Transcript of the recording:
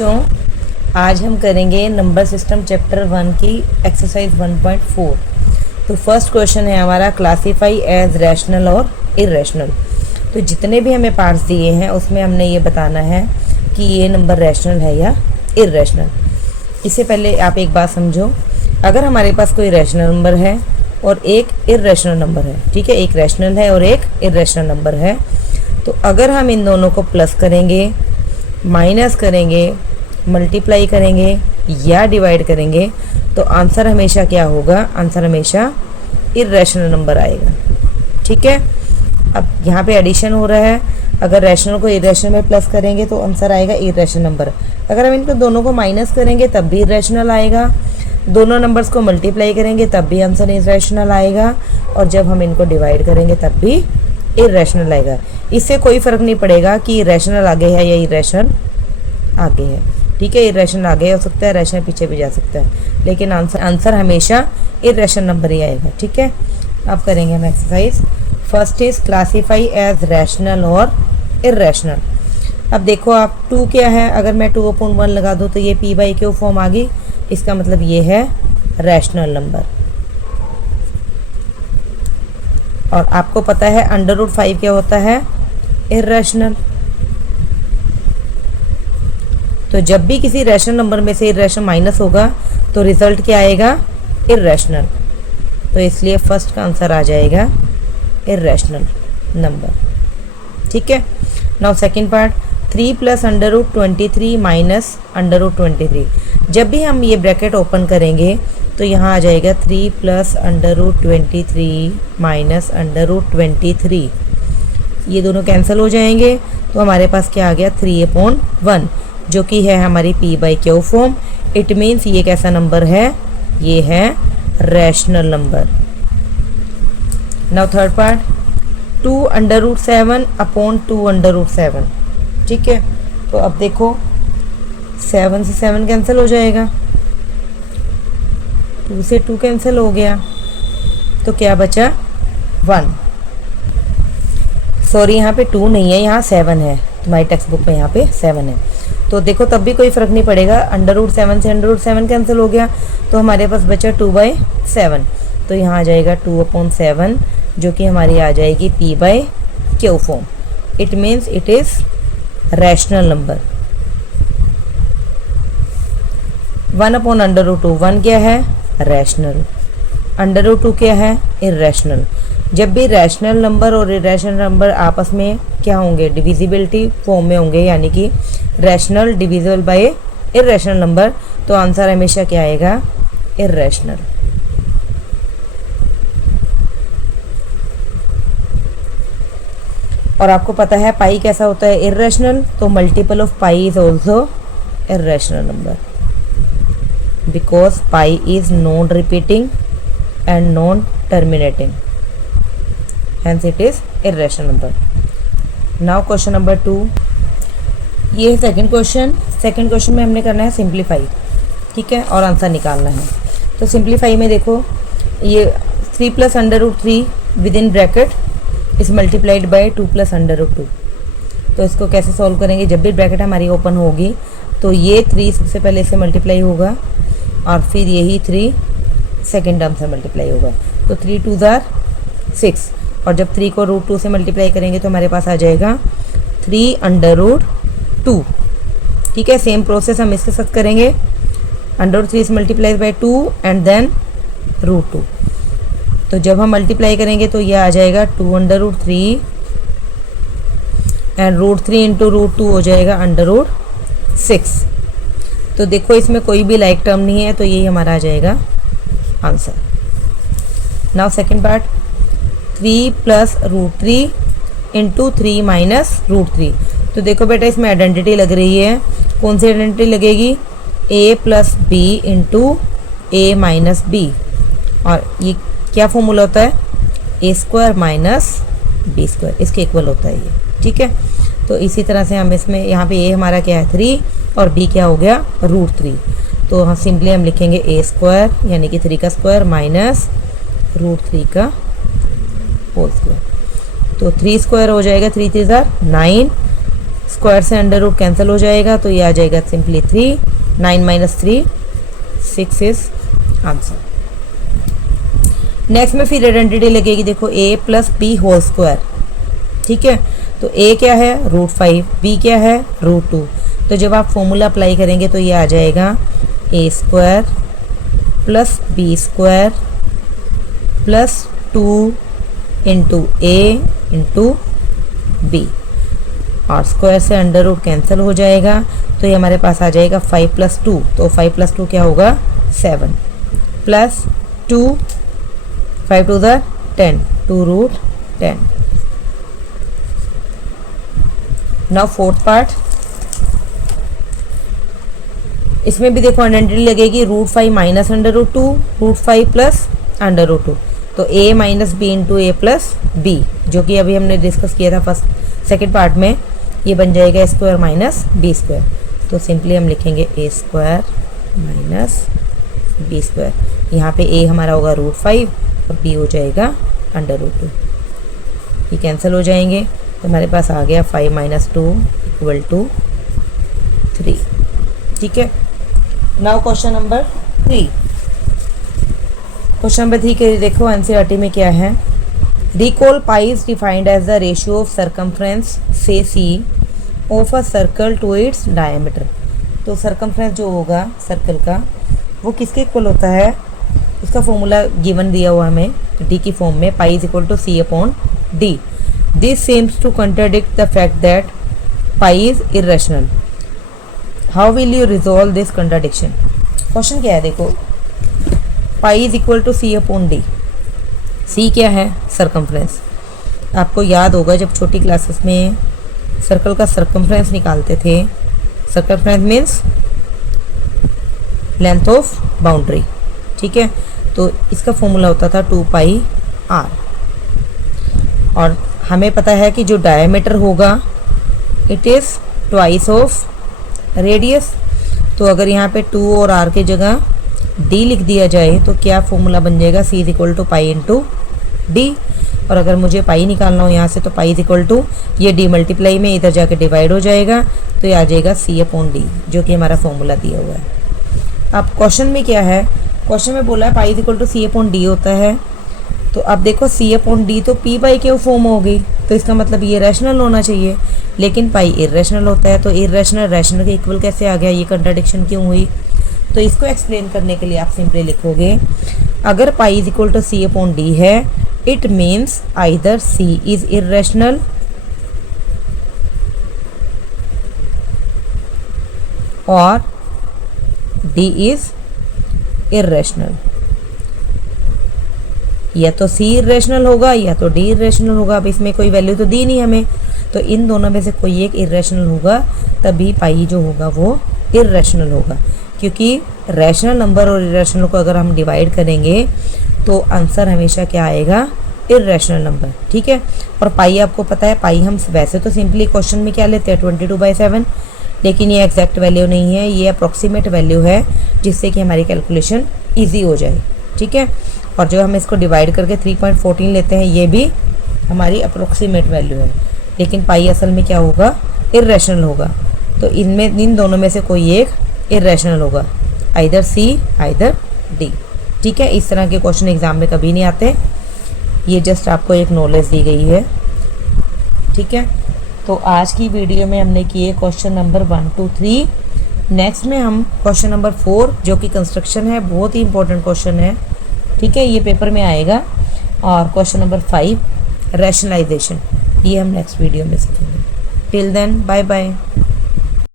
बच्चों, आज हम करेंगे नंबर सिस्टम चैप्टर 1 की एक्सरसाइज 1.4। तो फर्स्ट क्वेश्चन है हमारा, क्लासीफाई एज रैशनल और इर्रेशनल। तो जितने भी हमें पार्ट्स दिए हैं उसमें हमने ये बताना है कि ये नंबर रैशनल है या इर्रेशनल। इससे पहले आप एक बात समझो, अगर हमारे पास कोई रैशनल नंबर है और एक इर्रेशनल नंबर है, ठीक है, एक रैशनल है और एक इर्रेशनल नंबर है, तो अगर हम इन दोनों को प्लस करेंगे, माइनस करेंगे, मल्टीप्लाई करेंगे या डिवाइड करेंगे तो आंसर हमेशा क्या होगा? आंसर हमेशा इर्रेशनल नंबर आएगा। ठीक है, अब यहाँ पे एडिशन हो रहा है, अगर रैशनल को इर्रेशनल में प्लस करेंगे तो आंसर आएगा इर्रेशनल नंबर। अगर हम इनको दोनों को माइनस करेंगे तब भी इर्रेशनल आएगा, दोनों नंबर्स को मल्टीप्लाई करेंगे तब भी आंसर इर्रेशनल आएगा, और जब हम इनको डिवाइड करेंगे तब भी इर्रेशनल आएगा। इससे कोई फ़र्क नहीं पड़ेगा कि रैशनल आगे है या इर्रेशनल आगे है। ठीक है, इर्रेशनल आगे हो सकता है, रैशनल पीछे भी जा सकता है, लेकिन आंसर हमेशा इर्रेशनल नंबर ही आएगा। ठीक है, अब करेंगे हम exercise. First is classify as rational और इर्रेशनल। अब देखो आप 2 क्या है, अगर मैं 2/1 लगा दूँ तो ये p/q फॉर्म आ गई, इसका मतलब ये है रैशनल नंबर। और आपको पता है √5 क्या होता है? इर्रेशनल। तो जब भी किसी रैशनल नंबर में से इर्रेशनल माइनस होगा तो रिजल्ट क्या आएगा? इर्रेशनल। तो इसलिए फर्स्ट का आंसर आ जाएगा इर्रेशनल नंबर। ठीक है, नाउ सेकंड पार्ट, 3 + √23 माइनस √23। जब भी हम ये ब्रैकेट ओपन करेंगे तो यहाँ आ जाएगा 3 + √23 माइनस √23। ये दोनों कैंसिल हो जाएंगे तो हमारे पास क्या आ गया? 3/1, जो कि है हमारी p/q फॉर्म। इट मीन्स ये कैसा नंबर है? ये है rational number. Now third part, 2√7 upon 2√7। ठीक है, तो अब देखो 7 से 7 कैंसिल हो जाएगा, 2 से 2 कैंसिल हो गया, तो क्या बचा? 1। सॉरी, यहाँ पे 2 नहीं है, यहाँ 7 है, तुम्हारी टेक्स्ट बुक में यहाँ पे 7 है। तो देखो तब भी कोई फ़र्क नहीं पड़ेगा, √7 से √7 कैंसिल हो गया तो हमारे पास बचा 2/7। तो यहाँ आ जाएगा 2/7, जो कि हमारी आ जाएगी p/q form. It means it is rational number. 1/√2, 1 क्या है? रैशनल। √2 क्या है? इर्रेशनल। जब भी रैशनल नंबर और इर्रेशनल नंबर आपस में क्या होंगे? डिविजिबिलिटी फॉर्म में होंगे, यानी कि rational divisible by irrational number, तो आंसर हमेशा क्या आएगा? इर्रेशनल। और आपको पता है पाई कैसा होता है? इर्रेशनल। तो multiple of pi is also irrational number, because pi is non repeating and non terminating, hence it is irrational number. Now question number 2, ये है सेकंड क्वेश्चन। सेकंड क्वेश्चन में हमने करना है सिंप्लीफाई, ठीक है, और आंसर निकालना है। तो सिंप्लीफाई में देखो, ये 3 + √3 with in bracket is multiplied by 2 + √2। तो इसको कैसे सॉल्व करेंगे? जब भी ब्रैकेट हमारी ओपन होगी तो ये 3 सबसे पहले से मल्टीप्लाई होगा और फिर यही 3 सेकेंड टर्म से मल्टीप्लाई होगा। तो 3 × 2 = 6, और जब 3 को √2 से मल्टीप्लाई करेंगे तो हमारे पास आ जाएगा 3/2। ठीक है, सेम प्रोसेस हम इसके साथ करेंगे, √3 से मल्टीप्लाई बाय 2 एंड देन √2। तो जब हम मल्टीप्लाई करेंगे तो ये आ जाएगा 2/3 एंड √3 × √2 हो जाएगा √6। तो देखो इसमें कोई भी लाइक टर्म नहीं है, तो यही हमारा आ जाएगा answer. Now second part, 3 + √3 × 3 minus √3। तो देखो बेटा इसमें आइडेंटिटी लग रही है, कौन सी आइडेंटिटी लगेगी? a + b × a - b। और ये क्या फॉर्मूला होता है? a² - b², इसके इक्वल होता है ये। ठीक है, तो इसी तरह से हम इसमें यहाँ पे a हमारा क्या है? 3, और b क्या हो गया? √3। तो हम सिंपली हम लिखेंगे a² यानी कि 3 का स्क्वायर माइनस √3 का होल स्क्वायर। तो 3 स्क्वायर हो जाएगा, 3 × 3 = 9, स्क्वायर से अंडर रूट कैंसिल हो जाएगा, तो ये आ जाएगा simply 3, 9 minus 3 6 is answer. Next में फिर आइडेंटिटी लगेगी, देखो a plus B whole square, ठीक है। तो a क्या है √5, b क्या है √2। तो जब आप फॉर्मूला अप्लाई करेंगे तो ये आ जाएगा a square plus B square plus 2 into a into B, और स्क्वायर से अंडर रूट कैंसिल हो जाएगा, तो ये हमारे पास आ जाएगा 5 प्लस 2, तो 5 प्लस 2 क्या होगा 7 plus 2, 5 to the 10, 2√10। Now fourth part, इसमें भी देखो आइडेंटिटी लगेगी √5 minus under root 2, √5 plus under root 2, तो a minus B into A plus B, जो कि अभी हमने डिस्कस किया था सेकेंड पार्ट में, ये बन जाएगा स्क्वायर माइनस बी स्क्वायर। तो सिंपली हम लिखेंगे a square minus B square, यहाँ पे a हमारा होगा √5 और b हो जाएगा अंडर रूट 2, ये कैंसिल हो जाएंगे, तो हमारे पास आ गया 5 माइनस 2 इक्वल टू 3, ठीक है। Now question number 3, question number 3 के देखो एनसीईआरटी में क्या है। Recall pi is defined as the ratio of circumference से C of a circle to its diameter. तो सरकमफ्रेंस जो होगा सर्कल का वो किसके इक्वल होता है, उसका फॉर्मूला गिवन दिया हुआ हमें डी की फॉर्म में, pi is equal to C upon D. This seems to contradict the fact that pi is irrational. How will you resolve this contradiction. Question क्या है देखो, pi is equal to C upon D, C क्या है circumference. आपको याद होगा जब छोटी क्लासेस में सर्कल का सरकमफ्रेंस निकालते थे, circumference means length of boundary, ठीक है। तो इसका फॉर्मूला होता था 2πr, और हमें पता है कि जो डायमीटर होगा it is twice of radius. तो अगर यहाँ पे 2 और r की जगह d लिख दिया जाए तो क्या फॉर्मूला बन जाएगा, c is equal to pi into D. और अगर मुझे पाई निकालना हो यहाँ से तो पाई इज इक्वल टू ये d मल्टीप्लाई में इधर जाके डिवाइड हो जाएगा, तो ये आ जाएगा c अपॉन डी, जो कि हमारा फॉर्मूला दिया हुआ है। अब क्वेश्चन में क्या है, क्वेश्चन में बोला है pi is equal to C upon D होता है, तो अब देखो c अपॉन डी तो p बाई क्यू फॉर्म होगी, तो इसका मतलब ये रैशनल होना चाहिए, लेकिन पाई इरेशनल होता है, तो इरेशनल रैशनल के इक्वल कैसे आ गया, ये कंट्राडिक्शन क्यों हुई। तो इसको एक्सप्लेन करने के लिए आप सिंपली लिखोगे, अगर pi is equal to C upon D है, it means either C is irrational और डी इज इरेशनल, या तो सी इरेशनल होगा या तो डी इरेशनल होगा। अब इसमें कोई वैल्यू तो दी नहीं हमें, तो इन दोनों में से कोई एक इरेशनल होगा, तभी पाई जो होगा वो इरेशनल होगा, क्योंकि रैशनल नंबर और इरेशनल को अगर हम डिवाइड करेंगे तो आंसर हमेशा क्या आएगा, इरेशनल नंबर, ठीक है। और पाई आपको पता है, पाई हम वैसे तो सिंपली क्वेश्चन में क्या लेते हैं 22/7, लेकिन ये एग्जैक्ट वैल्यू नहीं है, ये अप्रोक्सीमेट वैल्यू है, जिससे कि हमारी कैलकुलेशन ईजी हो जाए, ठीक है। और जो हम इसको डिवाइड करके 3.14 लेते हैं, ये भी हमारी अप्रोक्सीमेट वैल्यू है, लेकिन पाई असल में क्या होगा, इरेशनल होगा। तो इनमें इन दोनों में से कोई एक इरेशनल होगा, आइदर सी आइदर डी, ठीक है। इस तरह के क्वेश्चन एग्जाम में कभी नहीं आते, ये जस्ट आपको एक नॉलेज दी गई है, ठीक है। तो आज की वीडियो में हमने किए क्वेश्चन नंबर 1 to 3। नेक्स्ट में हम क्वेश्चन नंबर 4 जो कि कंस्ट्रक्शन है, बहुत ही इंपॉर्टेंट क्वेश्चन है, ठीक है, ये पेपर में आएगा। और क्वेश्चन नंबर 5 रैशनलाइजेशन, ये हम नेक्स्ट वीडियो में सीखेंगे। Till then bye bye.